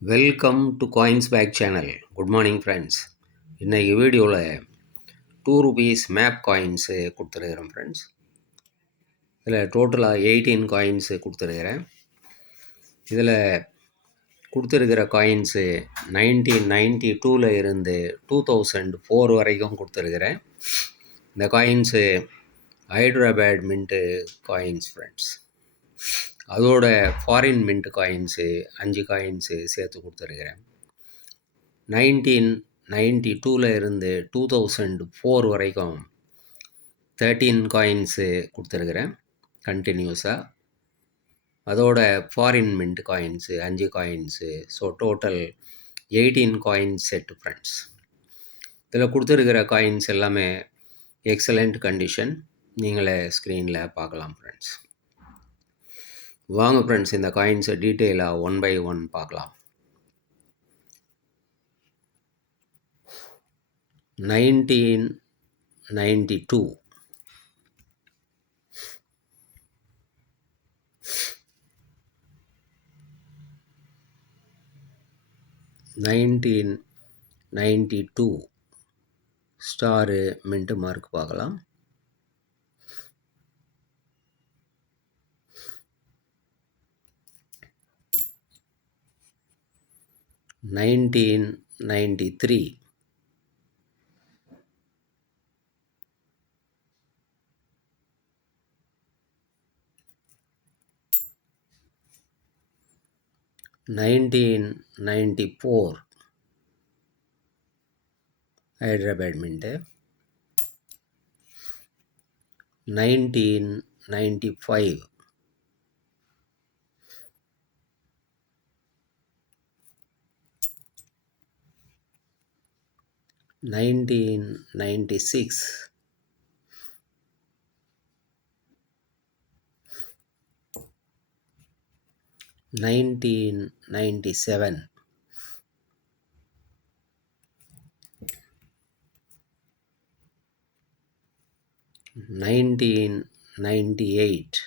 Welcome to coins back channel. Good morning friends. இன்றைக்கி வீடியோவில் ₹2 map coins கொடுத்துருக்குறேன் friends. இதில் டோட்டலாக 18 காயின்ஸு கொடுத்துருக்குறேன். இதில் கொடுத்துருக்கிற காயின்ஸு 1992 இருந்து 2004 வரைக்கும் கொடுத்துருக்குறேன். இந்த coins Hyderabad mint coins friends. அதோட ஃபாரின் மின்ட் காயின்ஸு 5 காயின்ஸு சேர்த்து கொடுத்துருக்குறேன். 1992 இருந்து 2004 வரைக்கும் 13 காயின்ஸு கொடுத்துருக்குறேன் கண்டினியூஸாக. அதோட foreign mint coins 5 coins. So total 18 coins set friends. இதில் கொடுத்துருக்கிற காயின்ஸ் எல்லாமே எக்ஸலண்ட் கண்டிஷன். நீங்களே ஸ்க்ரீனில் பார்க்கலாம் ஃப்ரெண்ட்ஸ். வாங்க ஃப்ரெண்ட்ஸ், இந்த காயின்ஸை டீட்டெயிலாக 1 by 1 பார்க்கலாம். 1992 1992 ஸ்டாரு மின்ட்டு மார்க் பார்க்கலாம். 1993 1994 ஹைட்ராபாட் மின்ட்டு. 1995 1996 1997 1998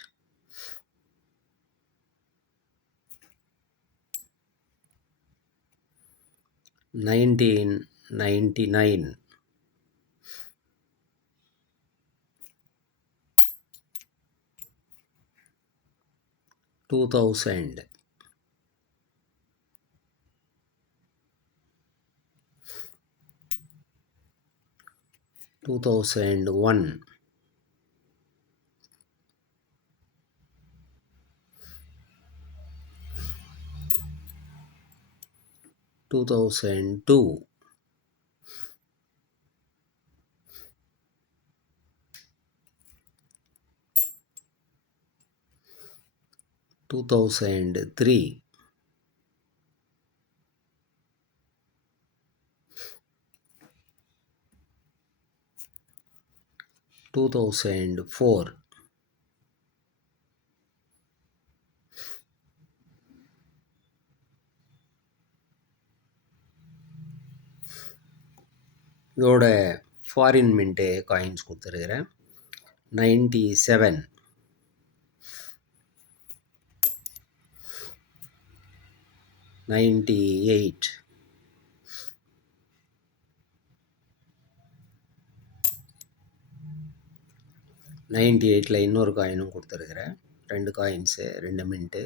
1999 2000 2001 2002 2003 2004 இதோட ஃபாரின் மின்ட்டு காயின்ஸ் கொடுத்துருக்குறேன். 97 98 98ல் இன்னொரு காயினும் கொடுத்துருக்குறேன். 2 காயின்ஸு 2 மின்ட்டு.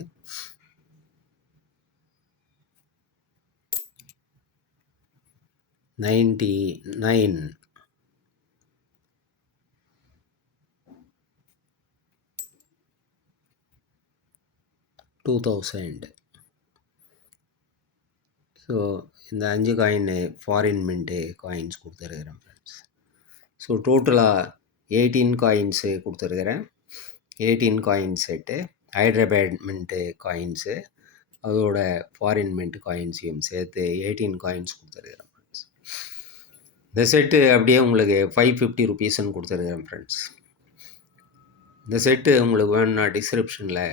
99 2000. ஸோ இந்த 5 காயின்னு ஃபாரின் மின்ட்டு காயின்ஸ் கொடுத்துருக்குறேன் ஃப்ரெண்ட்ஸ். ஸோ டோட்டலாக 18 காயின்ஸு கொடுத்துருக்குறேன். 18 coin set Hyderabad mint coins அதோட ஃபாரின் மின்ட் காயின்ஸையும் சேர்த்து 18 காயின்ஸ் கொடுத்துருக்குறேன் ஃப்ரெண்ட்ஸ். இந்த செட்டு அப்படியே உங்களுக்கு ₹550 கொடுத்துருக்குறேன் ஃப்ரெண்ட்ஸ். இந்த செட்டு உங்களுக்கு வேணும்னா டிஸ்கிரிப்ஷனில்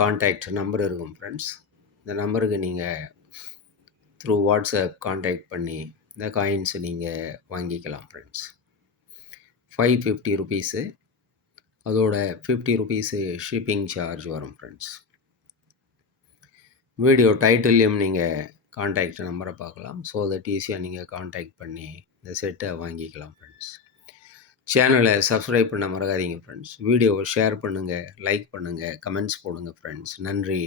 கான்டாக்ட் நம்பர் இருக்கும் ஃப்ரெண்ட்ஸ். இந்த நம்பருக்கு நீங்கள் த்ரூ வாட்ஸ்அப் கான்டாக்ட் பண்ணி இந்த காயின்ஸை நீங்கள் வாங்கிக்கலாம் ஃப்ரெண்ட்ஸ். ₹550 அதோட ₹50 ஷிப்பிங் சார்ஜ் வரும் ஃப்ரெண்ட்ஸ். வீடியோ டைட்டில்லையும் நீங்கள் கான்டாக்ட் நம்பரை பார்க்கலாம். ஸோ தட் ஈஸியாக நீங்கள் கான்டாக்ட் பண்ணி இந்த செட்டை வாங்கிக்கலாம் ஃப்ரெண்ட்ஸ். சேனலை சப்ஸ்கிரைப் பண்ண மறக்காதீங்க ஃப்ரெண்ட்ஸ். வீடியோவை ஷேர் பண்ணுங்கள், லைக் பண்ணுங்கள், கமெண்ட்ஸ் போடுங்க ஃப்ரெண்ட்ஸ். நன்றி,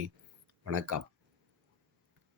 வணக்கம்.